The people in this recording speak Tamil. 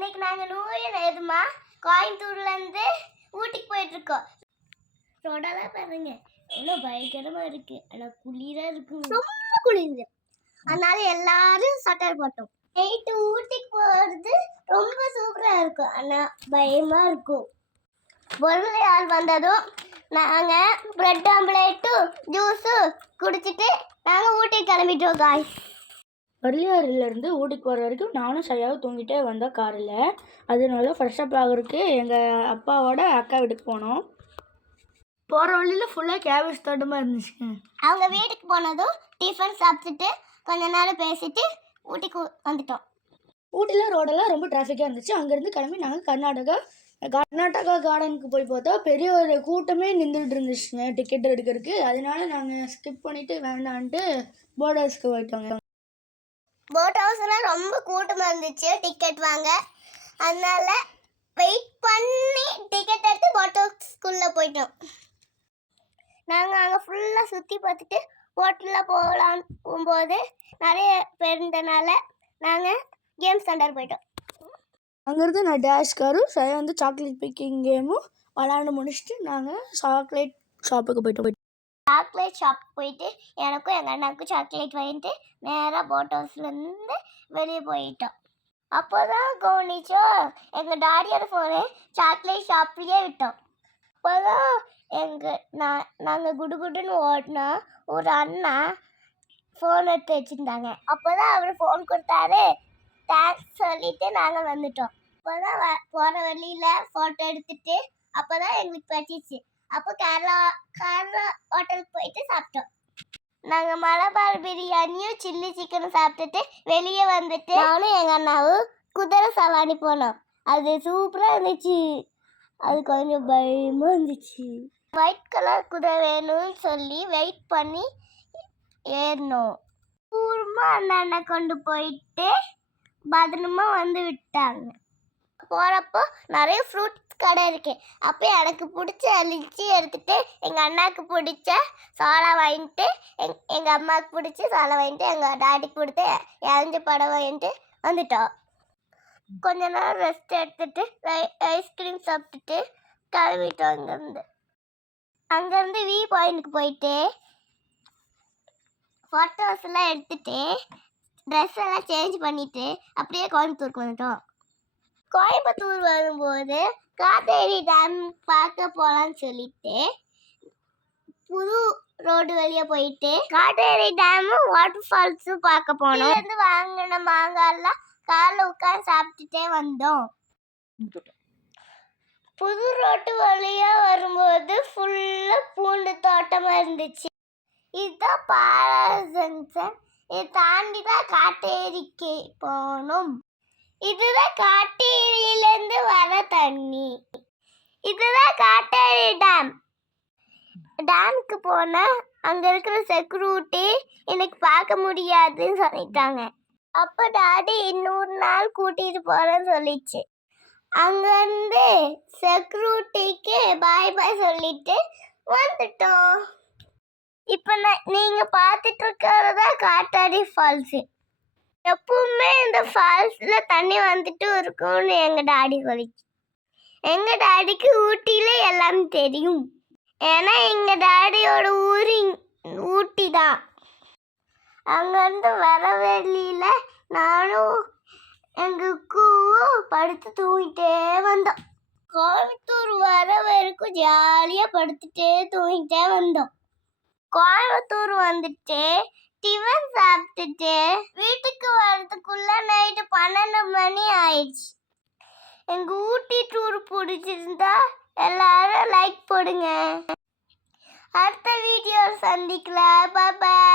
இன்னைக்கு நாங்கள் நூறு எதுமா கோயம்புத்தூர்லேருந்து ஊட்டிக்கு போயிட்டுருக்கோம். ரோடெல்லாம் பாருங்க எவ்வளோ பயங்கரமாக இருக்குது. ஆனால் குளிராக இருக்கும், ரொம்ப குளிருது. அதனால எல்லாரும் சட்டர் போட்டோம். நைட்டு ஊட்டிக்கு போகிறது ரொம்ப சூப்பராக இருக்கும், ஆனால் பயமாக இருக்கும். பொருள் யார் வந்ததும் நாங்கள் ப்ரெட் ஆம்லேட்டும் ஜூஸு குடிச்சிட்டு நாங்கள் ஊட்டிக்கு கிளம்பிட்டோம் காய்ஸ். வள்ளியாறுலேருந்து ஊட்டிக்கு போகிற வரைக்கும் நானும் சரியாக தூங்கிட்டே வந்தோம் காரில். அதனால ஃப்ரெஷ்அப் ஆகிறதுக்கு எங்கள் அப்பாவோட அக்கா வீட்டுக்கு போனோம். போகிற வழியில் ஃபுல்லாக கேபேஜ் தோட்டமாக இருந்துச்சுங்க. அவங்க வீட்டுக்கு போனதும் டிஃபன் சாப்பிட்டுட்டு கொஞ்ச நேரம் பேசிட்டு ஊட்டிக்கு வந்துட்டோம். ஊட்டியில் ரோடெல்லாம் ரொம்ப டிராஃபிக்காக இருந்துச்சு. அங்கேருந்து கிளம்பி நாங்கள் கர்நாடகா கார்டனுக்கு போய் பார்த்தா பெரிய ஒரு கூட்டமே நின்றுட்டு இருந்துச்சுங்க டிக்கெட் எடுக்கிறதுக்கு. அதனால நாங்கள் ஸ்கிப் பண்ணிவிட்டு வேண்டான்ட்டு போட் ஹவுஸ்க்கு போயிட்டோங்க. போட் ஹவுஸ்லாம் ரொம்ப கூட்டமாக இருந்துச்சு டிக்கெட் வாங்க. அதனால வெயிட் பண்ணி டிக்கெட் எடுத்து போட் ஹவுஸ்க்குள்ளே போயிட்டோம். நாங்கள் அங்கே ஃபுல்லாக சுற்றி பார்த்துட்டு போட்டில் போகலான்னு போகும்போது நிறைய பேர் இருந்தனால நாங்கள் கேம் சென்டர் போயிட்டோம். அங்கேருந்து நான் டேஷ் காரும் சரியாக வந்து சாக்லேட் பிக்கிங் கேமும் விளாண்டு முடிச்சுட்டு நாங்கள் சாக்லேட் ஷாப்புக்கு போயிட்டோம். சாக்லேட் ஷாப் போயிட்டு எனக்கும் எங்கள் அண்ணாவுக்கும் சாக்லேட் வாங்கிட்டு நேராக போட் ஹவுஸ்லேருந்து வெளியே போயிட்டோம். அப்போ தான் கவனிச்சோம் எங்கள் டாடியோட ஃபோனு சாக்லேட் ஷாப்லேயே விட்டோம். அப்போ தான் நாங்கள் குடுன்னு ஓடினா ஒரு அண்ணா ஃபோன் எடுத்து வச்சுருந்தாங்க. அப்போ தான் அவர் ஃபோன் கொடுத்தாரு, தேங்க்ஸ் சொல்லிவிட்டு நாங்கள் வந்துட்டோம். அப்போ தான் போகிற வழியில் ஃபோட்டோ எடுத்துகிட்டு அப்போ தான் எங்களுக்கு பச்சிச்சு. அப்போ கேரளா ஹோட்டலுக்கு போயிட்டு சாப்பிட்டோம். நாங்கள் மலபார் பிரியாணியும் சில்லி சிக்கனும் சாப்பிட்டுட்டு வெளியே வந்துட்டு நானும் எங்கள் அண்ணாவும் குதிரை சவாரி போனோம். அது சூப்பராக இருந்துச்சு. அது கொஞ்சம் பயமாக இருந்துச்சு. ஒயிட் கலர் குதிரை வேணும்னு சொல்லி வெயிட் பண்ணி ஏறினோம். தூரமாக அந்த அண்ணன் கொண்டு போயிட்டு பத்திரமா வந்து விட்டாங்க. போகிறப்போ நிறைய ஃப்ரூட்ஸ் கடை இருக்கு. அப்போ எனக்கு பிடிச்ச லிச்சி எடுத்துகிட்டு எங்கள் அண்ணாவுக்கு பிடிச்ச சோளா வாங்கிட்டு எங்கள் அம்மாவுக்கு பிடிச்ச சோளா வாங்கிட்டு எங்கள் டாடிக்கு கொடுத்து இறஞ்சி படம் வாங்கிட்டு வந்துட்டோம். கொஞ்ச நேரம் ரெஸ்ட் எடுத்துகிட்டு ஐஸ்கிரீம் சாப்பிட்டுட்டு கிளம்பிட்டோம். அங்கேருந்து வியூ பாயிண்ட்டுக்கு போயிட்டு ஃபோட்டோஸ் எல்லாம் எடுத்துகிட்டு ட்ரெஸ் எல்லாம் சேஞ்ச் பண்ணிவிட்டு அப்படியே கோயம்புத்தூருக்கு வந்துட்டோம். கோயம்புத்தூர் வரும்போது காட்டேரி டேம் பார்க்க போகலான்னு சொல்லிட்டு புது ரோடு வழியாக போயிட்டு காட்டேரி டேமும் வாட்டர் ஃபால்ஸும் பார்க்க போனோம். இருந்து வாங்கின மாங்காயெல்லாம் காரில் உட்காந்து சாப்பிட்டுட்டே வந்தோம். புது ரோட்டு வழியாக வரும்போது ஃபுல்லாக பூண்டு தோட்டமாக இருந்துச்சு. இதுதான் பாரா ஜங்ஷன். இதை தாண்டி தான் காட்டேரிக்கு போகணும். இதுதான் காட்டேரியிலேருந்து வர தண்ணி. இதுதான் காட்டேரி டேம். டேமுக்கு போனால் அங்கே இருக்கிற செக்யூரிட்டி எனக்கு பார்க்க முடியாதுன்னு சொல்லிட்டாங்க. அப்போ டாடி இன்னொரு நாள் கூட்டிகிட்டு போகிறேன்னு சொல்லிச்சு. அங்கேருந்து செக்யூரிட்டிக்கு பாய் பாய் சொல்லிட்டு வந்துட்டோம். இப்போ நீங்கள் பார்த்துட்டு இருக்கிறதா காட்டேரி ஃபால்ஸு. எப்பவுமே இந்த ஃபால்ஸில் தண்ணி வந்துட்டு இருக்கும்னு எங்கள் டாடி சொல்லிச்சு. எங்கள் டாடிக்கு ஊட்டியில் எல்லாம் தெரியும். ஏன்னா எங்கள் டாடியோட ஊர் ஊட்டி தான். அங்கேருந்து வர வெளியில் நானும் எங்கள் கூவும் படுத்து தூங்கிட்டே வந்தோம். கோயம்புத்தூர் வர வரைக்கும் ஜாலியாக படுத்துட்டே தூங்கிட்டே வந்தோம். கோயம்புத்தூர் வந்துட்டு டிஃபன் சாப்பிட்டுட்டு வீட்டுக்கு வர்றதுக்குள்ள நைட்டு 12 மணி ஆயிடுச்சு. எங்கள் ஊட்டி டூர் பிடிச்சிருந்தா எல்லாரும் லைக் போடுங்க. அடுத்த வீடியோ சந்திக்கலாம். பாய்.